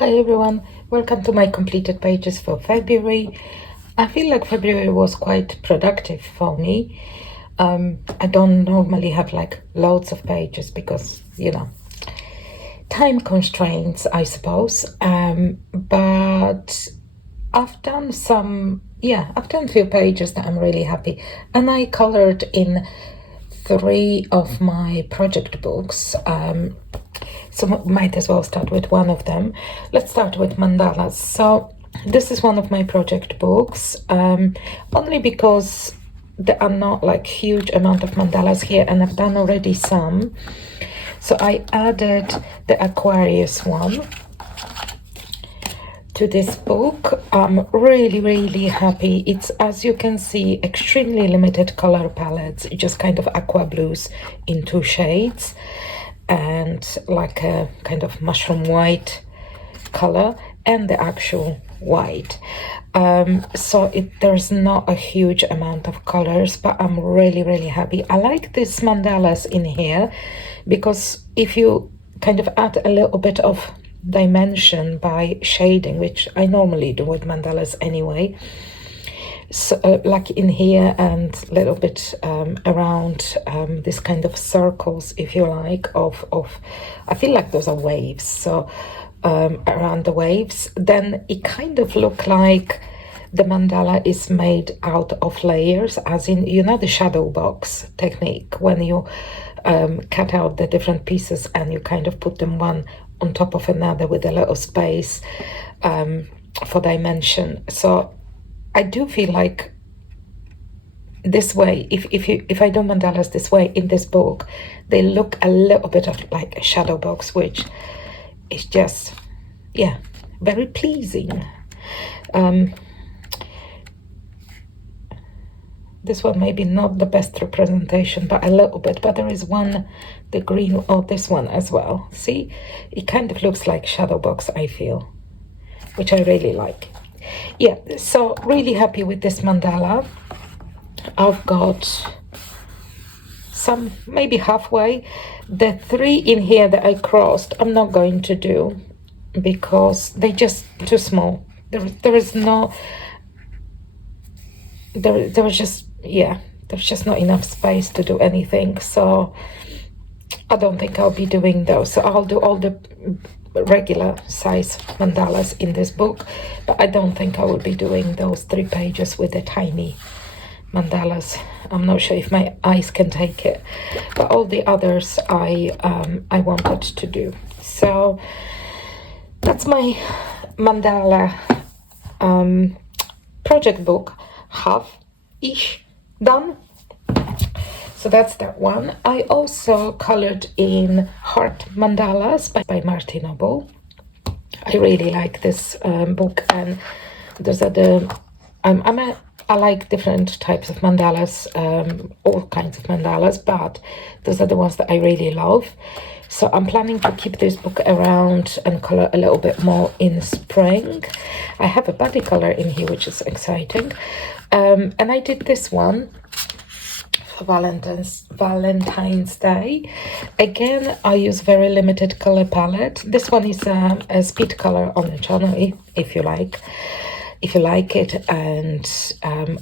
Hi everyone, welcome to my completed pages for February. I feel like February was quite productive for me. I don't normally have like loads of pages because, time constraints, I suppose. But I've done I've done a few pages that I'm really happy. And I colored in 3 of my project books. So might as well start with one of them. Let's start with mandalas. So this is one of my project books, only because there are not like huge amount of mandalas here, and I've done already some. So I added the Aquarius one to this book. I'm really happy. It's, as you can see, extremely limited color palettes, just kind of aqua blues in 2 shades and like a kind of mushroom white color and the actual white. So there's not a huge amount of colors, but I'm really happy. I like these mandalas in here because if you kind of add a little bit of dimension by shading, which I normally do with mandalas anyway, so like in here and a little bit around this kind of circles, if you like, of I feel like those are waves, so around the waves, then it kind of look like the mandala is made out of layers, as in, the shadow box technique, when you cut out the different pieces and you kind of put them one on top of another with a little space for dimension. So I do feel like this way, if I do mandalas this way in this book, they look a little bit of like a shadow box, which is just, very pleasing. This one maybe not the best representation, but a little bit. But there is one, the green, this one as well. See, it kind of looks like shadow box, I feel, which I really like. So really happy with this mandala. I've got some maybe halfway. The 3 in here that I crossed, I'm not going to do because they're just too small. There's just not enough space to do anything, so I don't think I'll be doing those. So I'll do all the regular size mandalas in this book, but I don't think I will be doing those 3 pages with the tiny mandalas. I'm not sure if my eyes can take it, but all the others I wanted to do. So that's my mandala project book, half-ish done. So that's that one. I also colored in Heart Mandalas by Martin Noble. I really like this book, and those are the I like different types of mandalas, all kinds of mandalas, but those are the ones that I really love. So I'm planning to keep this book around and color a little bit more in spring. I have a body color in here, which is exciting. And I did this one for Valentine's Day. Again, I use very limited color palette. This one is a speed color on the channel, if you like. If you like it, and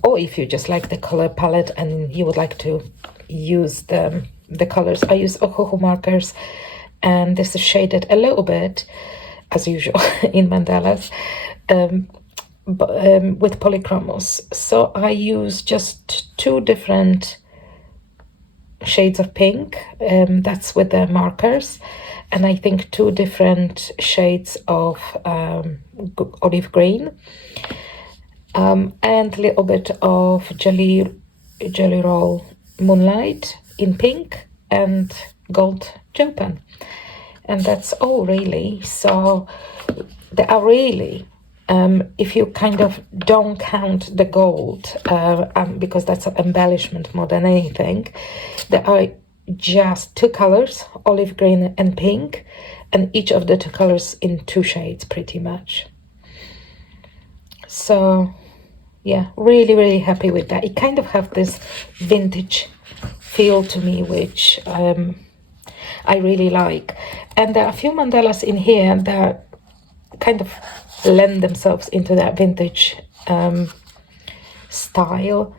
or if you just like the color palette and you would like to use the colors, I use Ohuhu markers, and this is shaded a little bit, as usual in mandalas, with polychromos. So I use just 2 different shades of pink, that's with the markers, and I think 2 different shades of olive green, and a little bit of jelly roll moonlight in pink and gold gel pen, and that's all really. So they are really, if you kind of don't count the gold, because that's an embellishment more than anything, there are just 2 colors, olive green and pink, and each of the 2 colors in 2 shades pretty much. So really happy with that. It kind of have this vintage feel to me, which I really like. And there are a few mandalas in here that kind of lend themselves into that vintage style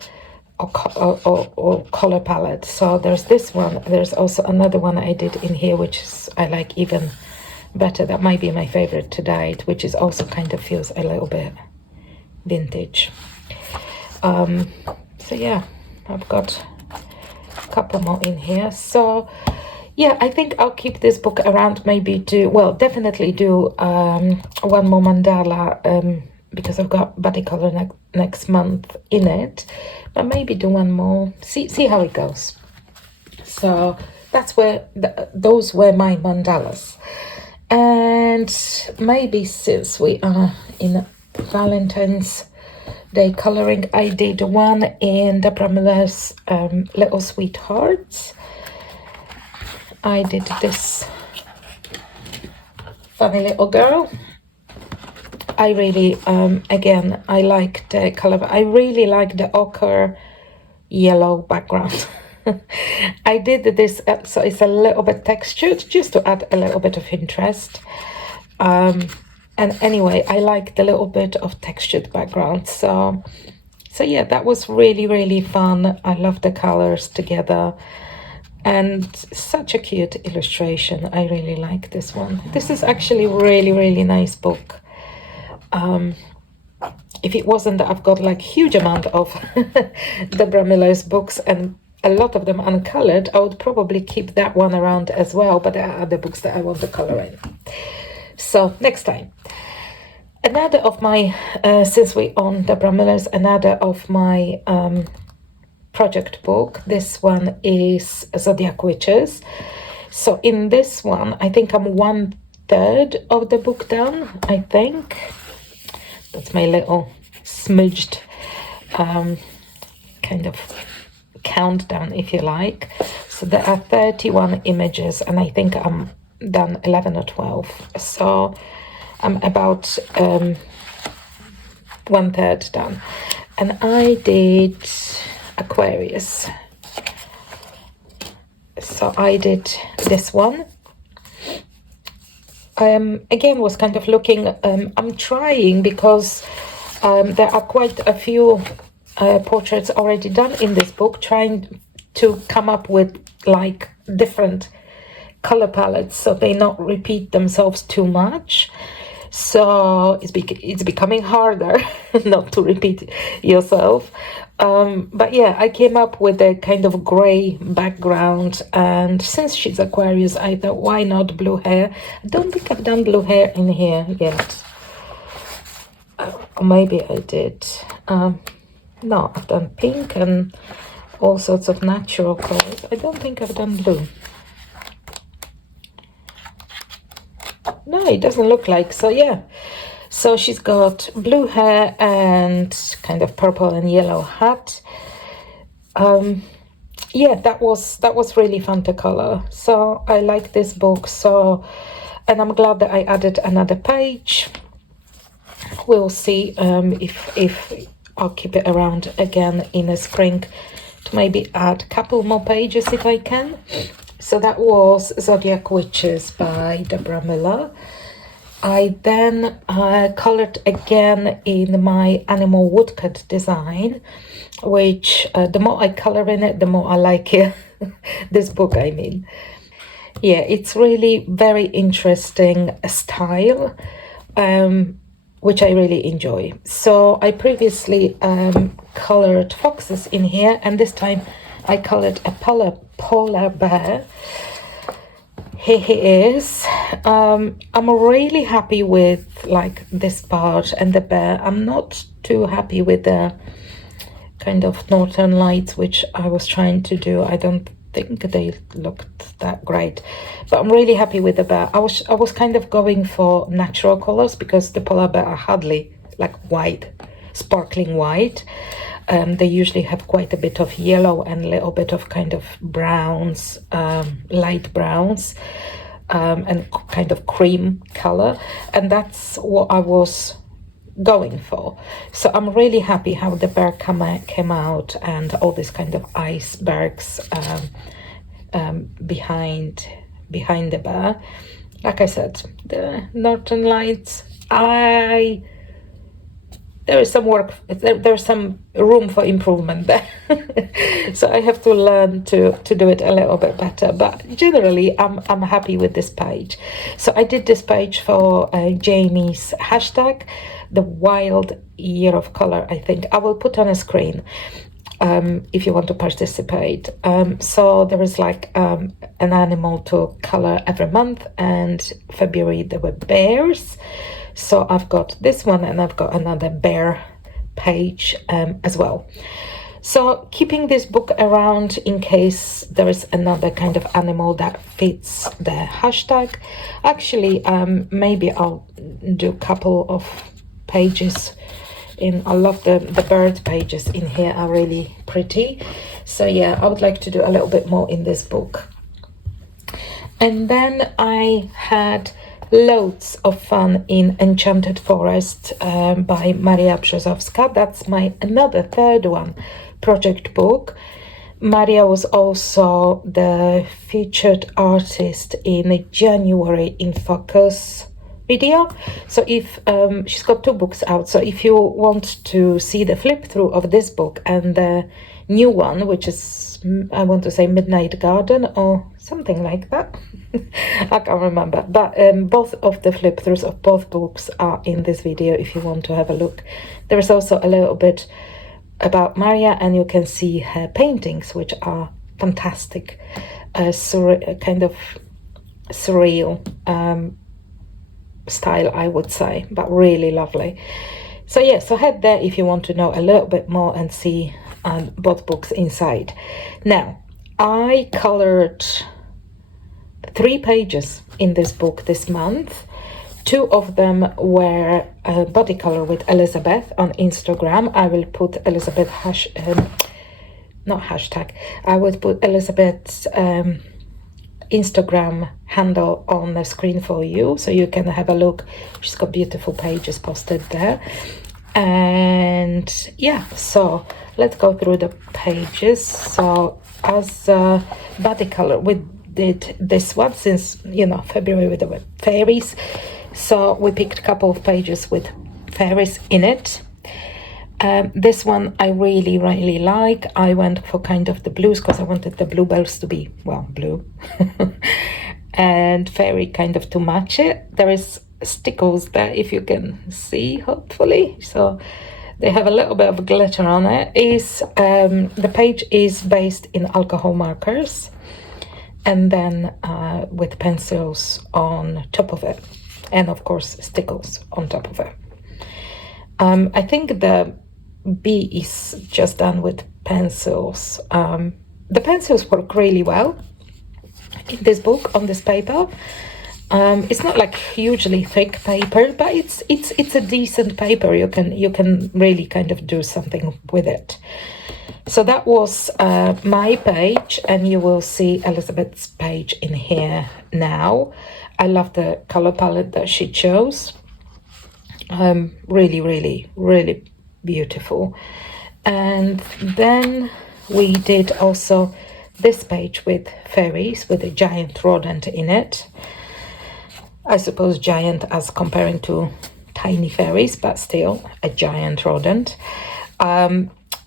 or color palette. So there's this one. There's also another one I did in here, which is, I like even better. That might be my favorite to date, which is also kind of feels a little bit vintage. So yeah, I've got a couple more in here. So yeah, I think I'll keep this book around, maybe do, well, definitely do one more mandala, because I've got body color next month in it, but maybe do one more, see how it goes. So that's where, those were my mandalas. And maybe since we are in Valentine's Day coloring, I did one in the Bramla's Little Sweethearts. I did this funny little girl. I really, again, I like the color. I really like the ochre yellow background. I did this, so it's a little bit textured, just to add a little bit of interest. And anyway, I like the little bit of textured background. So yeah, that was really, really fun. I love the colors together. And such a cute illustration. I really like this one. This is actually a really, really nice book. If it wasn't that I've got like huge amount of the Bramillo's books and a lot of them uncolored, I would probably keep that one around as well, but there are other books that I want to color in. So next time. Another of my, since we own the Bramillo's, another of my project book, this one is Zodiac Witches. So in this one, I think I'm 1/3 of the book done, I think. That's my little smudged kind of countdown, if you like. So there are 31 images, and I think I'm done 11 or 12. So I'm about 1/3 done. And I did Aquarius. So I did this one. Again, was kind of looking, I'm trying, because there are quite a few portraits already done in this book, trying to come up with like different color palettes so they not repeat themselves too much. So it's becoming harder not to repeat yourself. But yeah, I came up with a kind of gray background, and since she's Aquarius, I thought, why not blue hair? I don't think I've done blue hair in here yet. Or maybe I did. No, I've done pink and all sorts of natural colors. I don't think I've done blue. No, it doesn't look like. So yeah, so she's got blue hair and kind of purple and yellow hat. Yeah, that was really fun to color. So I like this book. So, and I'm glad that I added another page. We'll see if I'll keep it around again in the spring to maybe add a couple more pages if I can. So that was Zodiac Witches by Deborah Miller. I then colored again in my animal woodcut design, which the more I color in it, the more I like it. This book, I mean. Yeah, it's really very interesting style, which I really enjoy. So I previously colored foxes in here, and this time I colored a polar bear. Here he is. I'm really happy with like this part and the bear. I'm not too happy with the kind of northern lights, which I was trying to do. I don't think they looked that great, but I'm really happy with the bear. I was kind of going for natural colors, because the polar bear are hardly like white, sparkling white. They usually have quite a bit of yellow and a little bit of kind of browns, light browns, and kind of cream color. And that's what I was going for. So I'm really happy how the bear came out, and all this kind of icebergs behind the bear. Like I said, the northern lights there is some work, there's some room for improvement there. So I have to learn to do it a little bit better, but generally I'm happy with this page. So I did this page for Jamie's hashtag, the wild year of color. I think I will put on a screen if you want to participate. So there is like an animal to color every month, and February there were bears. So I've got this one, and I've got another bear page as well. So keeping this book around in case there is another kind of animal that fits the hashtag. Actually, maybe I'll do a couple of pages in. I love the bird pages in here, are really pretty. So yeah, I would like to do a little bit more in this book. And then I had loads of fun in Enchanted Forest by Maria Brzozowska. That's my another third one project book. Maria was also the featured artist in a January in Focus video. So if she's got 2 books out, so if you want to see the flip through of this book and the new one, which is, I want to say, Midnight Garden or something like that, I can't remember, but both of the flip throughs of both books are in this video if you want to have a look. There is also a little bit about Maria, and you can see her paintings, which are fantastic, kind of surreal style, I would say, but really lovely. So yeah, so head there if you want to know a little bit more and see both books inside. Now, I colored 3 pages in this book this month. 2 of them were body color with Elizabeth on Instagram. I will put Elizabeth not hashtag, I would put Elizabeth's Instagram handle on the screen for you, so you can have a look. She's got beautiful pages posted there. And yeah, so let's go through the pages. So as body color, we did this one since, you know, February with the fairies. So we picked a couple of pages with fairies in it. This one I really, really like. I went for kind of the blues because I wanted the bluebells to be, well, blue. And fairy kind of to match it. There is stickles there, if you can see, hopefully. So they have a little bit of glitter on it. The page is based in alcohol markers, and then with pencils on top of it, and of course stickles on top of it. I think the B is just done with pencils. The pencils work really well in this book on this paper. It's not like hugely thick paper, but it's a decent paper. You can really kind of do something with it. So that was my page, and you will see Elizabeth's page in here now. I love the color palette that she chose. Really, really, really beautiful. And then we did also this page with fairies with a giant rodent in it. I suppose giant as comparing to tiny fairies, but still a giant rodent.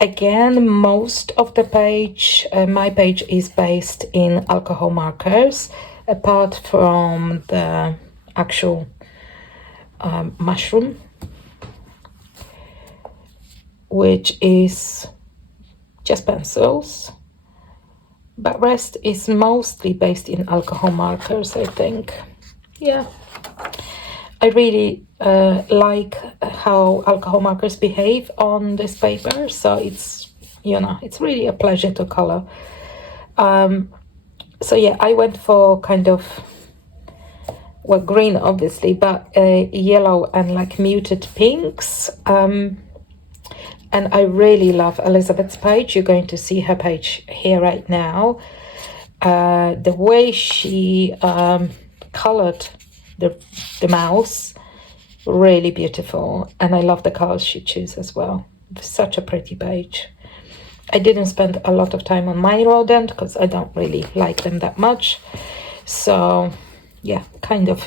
Again, most of the page, my page is based in alcohol markers, apart from the actual mushroom, which is just pencils, but rest is mostly based in alcohol markers, I think. Yeah, I really like how alcohol markers behave on this paper, so it's, you know, it's really a pleasure to color. So yeah, I went for kind of, well, green obviously, but yellow and like muted pinks. And I really love Elizabeth's page. You're going to see her page here right now. The way she colored the mouse, really beautiful. And I love the colors she chose as well. Such a pretty page. I didn't spend a lot of time on my rodent because I don't really like them that much. So yeah, kind of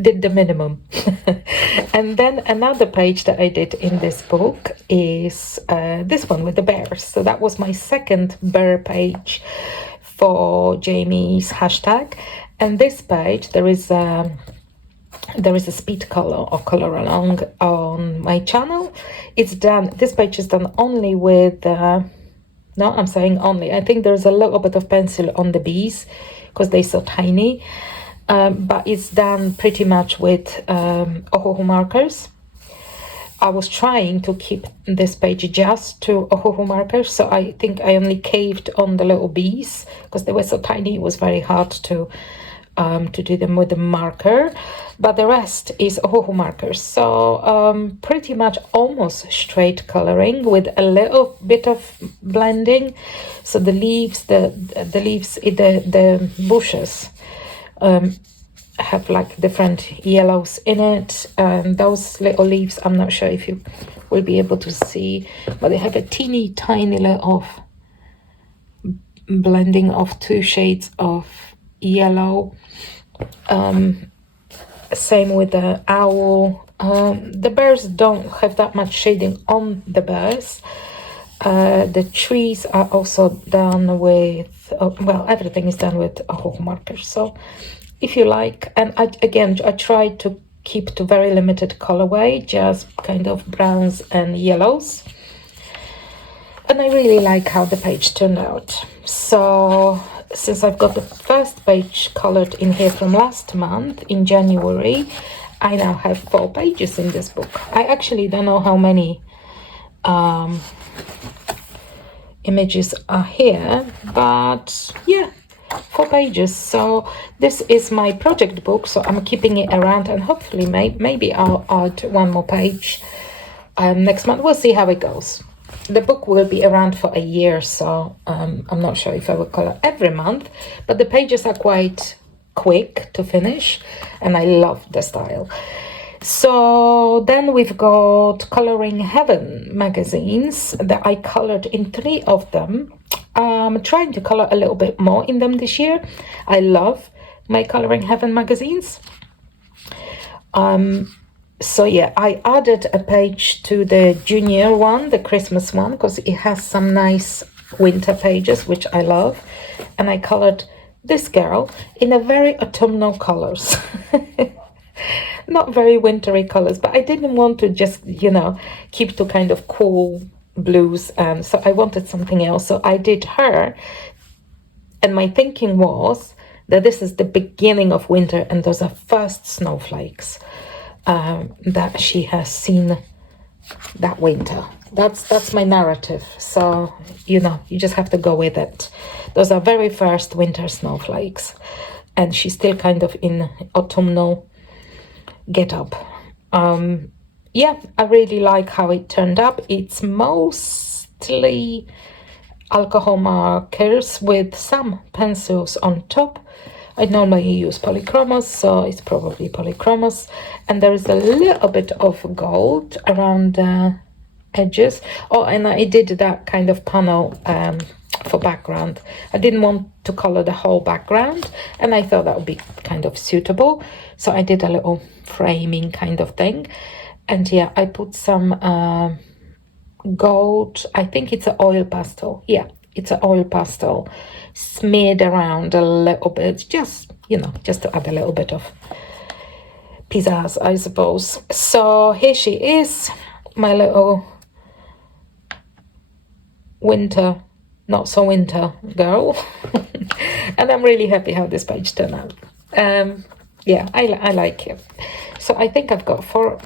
did the minimum. And then another page that I did in this book is this one with the bears. So that was my second bear page for Jamie's hashtag. And this page, there is a speed color or color along on my channel. It's done, this page is done only with no, I'm saying only, I think there's a little bit of pencil on the bees because they're so tiny, but it's done pretty much with Ohuhu markers. I was trying to keep this page just to Ohuhu markers, so I think I only caved on the little bees because they were so tiny. It was very hard to do them with the marker, but the rest is Ohuhu markers. So pretty much almost straight coloring with a little bit of blending. So the leaves, the bushes have like different yellows in it, and those little leaves, I'm not sure if you will be able to see, but they have a teeny tiny little blending of two shades of yellow. Same with the owl. The bears don't have that much shading on the bears. The trees are also done with well, everything is done with Ohuhu markers. So if you like, and I try to keep to very limited colorway, just kind of browns and yellows, and I really like how the page turned out. So since I've got the first page colored in here from last month in January, I now have 4 pages in this book. I actually don't know how many images are here, but yeah, 4 pages. So this is my project book, so I'm keeping it around, and hopefully maybe I'll add 1 more page next month. We'll see how it goes. The book will be around for a year, so I'm not sure if I will color every month, but the pages are quite quick to finish, and I love the style. So then we've got Coloring Heaven magazines that I colored in 3 of them. I'm trying to color a little bit more in them this year. I love my Coloring Heaven magazines. So yeah, I added a page to the junior one, the Christmas one, because it has some nice winter pages, which I love. And I colored this girl in a very autumnal colors. Not very wintry colors, but I didn't want to just, you know, keep to kind of cool blues. And so I wanted something else. So I did her. And my thinking was that this is the beginning of winter and those are first snowflakes that she has seen that winter. That's my narrative. So, you know, you just have to go with it. Those are very first winter snowflakes. And she's still kind of in autumnal get up. Yeah, I really like how it turned up. It's mostly alcohol markers with some pencils on top. I normally use polychromos, so it's probably polychromos. And there is a little bit of gold around the edges. Oh, and I did that kind of panel for background. I didn't want to color the whole background, and I thought that would be kind of suitable. So I did a little framing kind of thing. And yeah, I put some gold. I think it's an oil pastel. Yeah, it's an oil pastel smeared around a little bit, just, you know, just to add a little bit of pizzazz, I suppose. So here she is, my little winter, not so winter girl. And I'm really happy how this page turned out. Yeah, I like it. So I think I've got four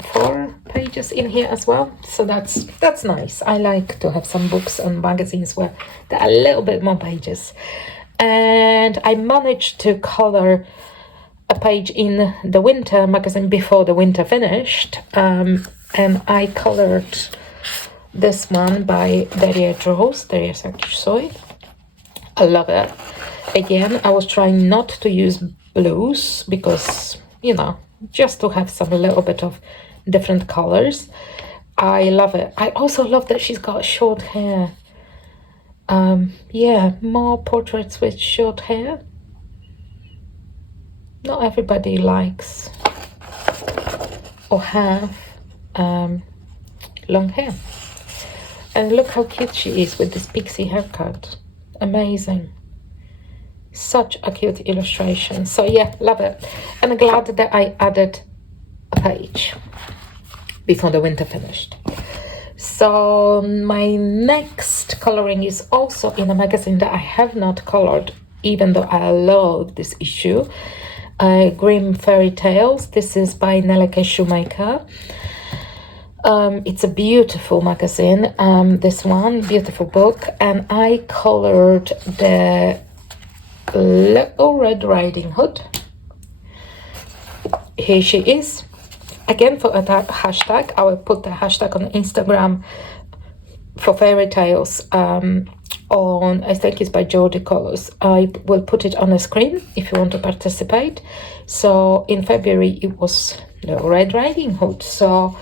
pages in here as well. So that's nice. I like to have some books and magazines where there are a little bit more pages. And I managed to color a page in the winter magazine before the winter finished. And I colored this one by Daria Draws, Daria Soy. I love it. Again, I was trying not to use blues because, you know, just to have some little bit of different colors. I love it. I also love that she's got short hair. Yeah, more portraits with short hair. Not everybody likes or have long hair. And look how cute she is with this pixie haircut. Amazing. Such a cute illustration. So yeah, love it. And I'm glad that I added a page before the winter finished. So my next coloring is also in a magazine that I have not colored, even though I love this issue. Grimm Fairy Tales. This is by Neleke Shoemaker. It's a beautiful magazine, this one, beautiful book, and I colored the Little Red Riding Hood. Here she is. Again, for a hashtag, I will put the hashtag on Instagram for fairy tales on, I think it's by Jodie Colors. I will put it on the screen if you want to participate. So in February, it was Little Red Riding Hood. So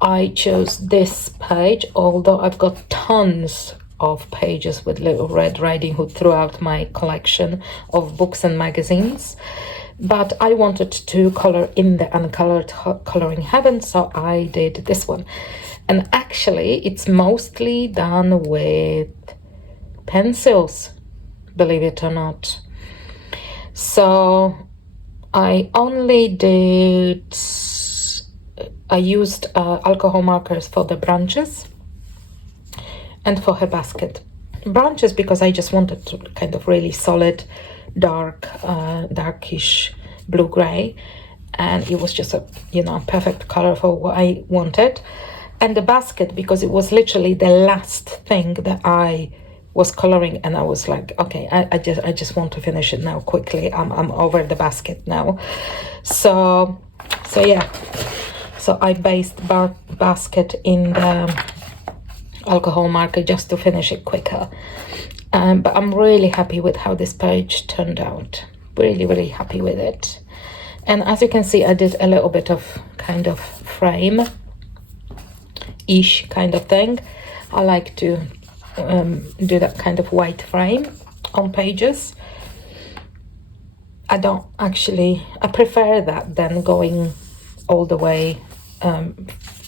I chose this page, although I've got tons of pages with Little Red Riding Hood throughout my collection of books and magazines. But I wanted to color in the uncolored coloring heaven, so I did this one. And actually, it's mostly done with pencils, believe it or not. So I used alcohol markers for the branches and for her basket. Branches because I just wanted to kind of really solid, darkish blue-gray, and it was just a perfect color for what I wanted. And the basket because it was literally the last thing that I was coloring, and I was like, okay, I just want to finish it now quickly. I'm over the basket now. So yeah. So I based basket in the alcohol marker just to finish it quicker. But I'm really happy with how this page turned out. Really, really happy with it. And as you can see, I did a little bit of kind of frame-ish kind of thing. I like to do that kind of white frame on pages. I prefer that than going all the way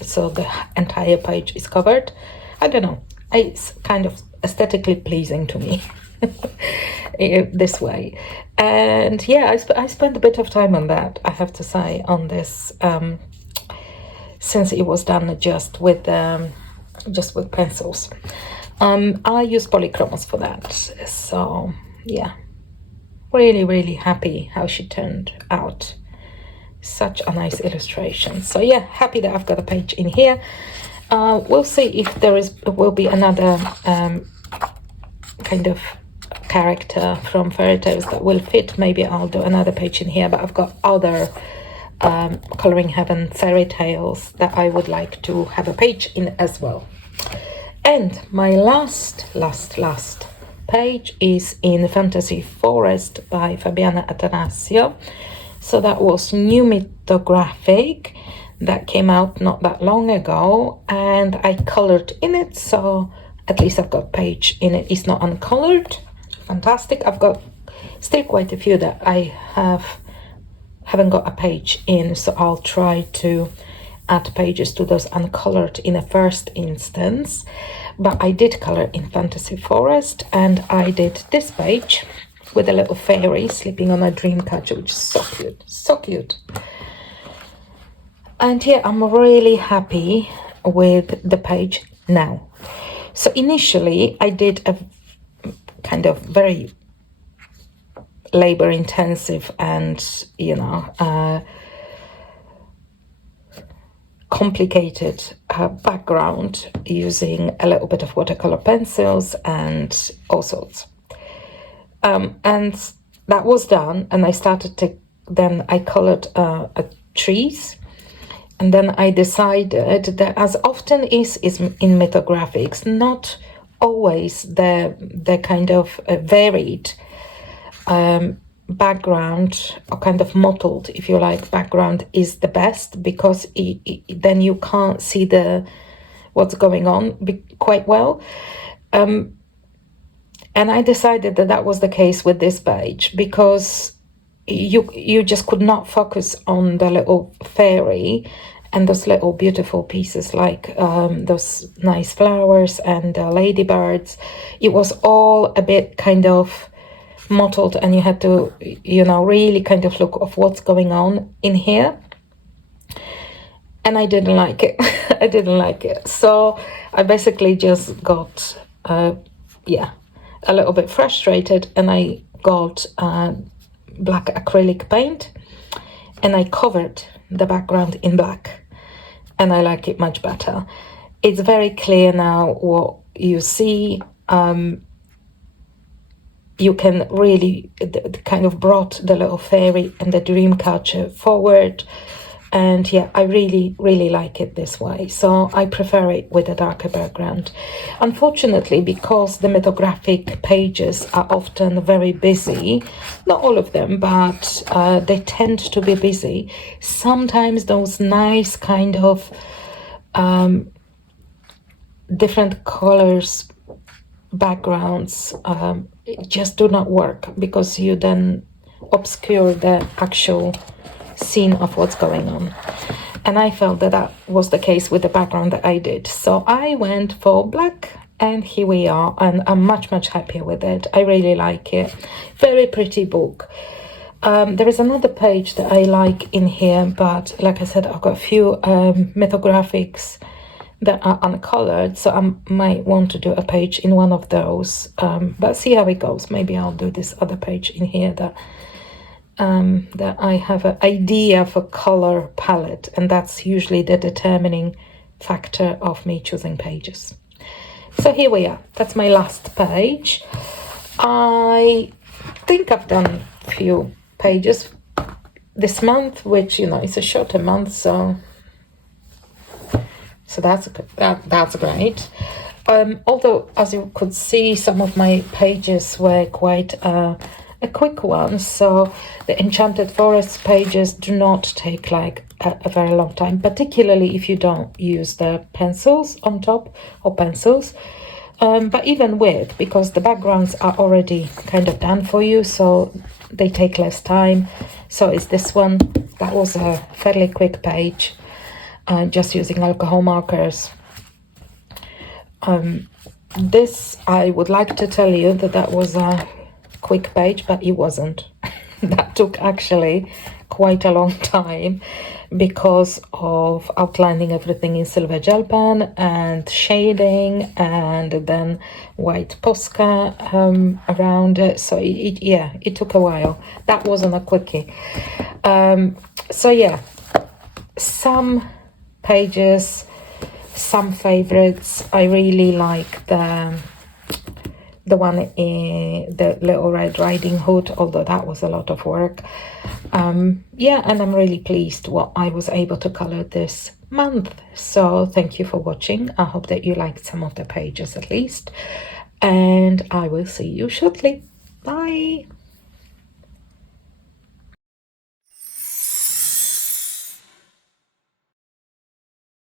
so the entire page is covered. I don't know, it's kind of aesthetically pleasing to me this way. And yeah, I spent a bit of time on that, I have to say, on this, since it was done just with pencils. I use polychromos for that. So yeah, really, really happy how she turned out. Such a nice illustration. So yeah, happy that I've got a page in here. We'll see if will be another kind of character from fairy tales that will fit. Maybe I'll do another page in here, but I've got other coloring heaven fairy tales that I would like to have a page in as well. And my last page is in Fantasy Forest by Fabiana Atanasio. So that was new mythographic that came out not that long ago, and I colored in it, so at least I've got a page in it. It's not uncolored. Fantastic. I've got still quite a few that I haven't got a page in, so I'll try to add pages to those uncolored in a first instance. But I did color in Fantasy Forest, and I did this page with a little fairy sleeping on a dream catcher, which is so cute, so cute. And yeah, I'm really happy with the page now. So initially I did a kind of very labor intensive and complicated background using a little bit of watercolor pencils and all sorts. And that was done, and I then I colored trees, and then I decided that, as often is in mythographics, not always the kind of varied background, or kind of mottled, if you like, background is the best, because then you can't see what's going on quite well. And I decided that was the case with this page, because you just could not focus on the little fairy and those little beautiful pieces like those nice flowers and ladybirds. It was all a bit kind of mottled, and you had to, you know, really kind of look of what's going on in here. And I didn't like it. I didn't like it. So I basically just got, yeah, a little bit frustrated, and I got black acrylic paint, and I covered the background in black, and I like it much better. It's very clear now what you see. You can really kind of brought the little fairy and the dream catcher forward. And yeah, I really, really like it this way. So I prefer it with a darker background. Unfortunately, because the mythographic pages are often very busy, not all of them, but they tend to be busy. Sometimes those nice kind of different colors, backgrounds, just do not work, because you then obscure the actual scene of what's going on. And I felt that that was the case with the background that I did. So I went for black, and here we are, and I'm much, much happier with it. I really like it. Very pretty book. There is another page that I like in here, but like I said, I've got a few mythographics that are uncolored, so I might want to do a page in one of those, but see how it goes. Maybe I'll do this other page in here that I have an idea for color palette, and that's usually the determining factor of me choosing pages. So here we are. That's my last page. I think I've done a few pages this month, which, you know, it's a shorter month, so that's great. Although, as you could see, some of my pages were quite a quick one. So the Enchanted Forest pages do not take like a very long time, particularly if you don't use the pencils on top, or pencils. But even with, because the backgrounds are already kind of done for you, so they take less time. So is this one. That was a fairly quick page, just using alcohol markers. This, I would like to tell you that was a quick page, but it wasn't. That took actually quite a long time, because of outlining everything in silver gel pen and shading, and then white Posca around it. So it took a while. That wasn't a quickie. So yeah, some pages, some favorites. I really like the one in the Little Red Riding Hood, although that was a lot of work. Yeah, and I'm really pleased what I was able to color this month. So thank you for watching. I hope that you liked some of the pages at least, and I will see you shortly. Bye.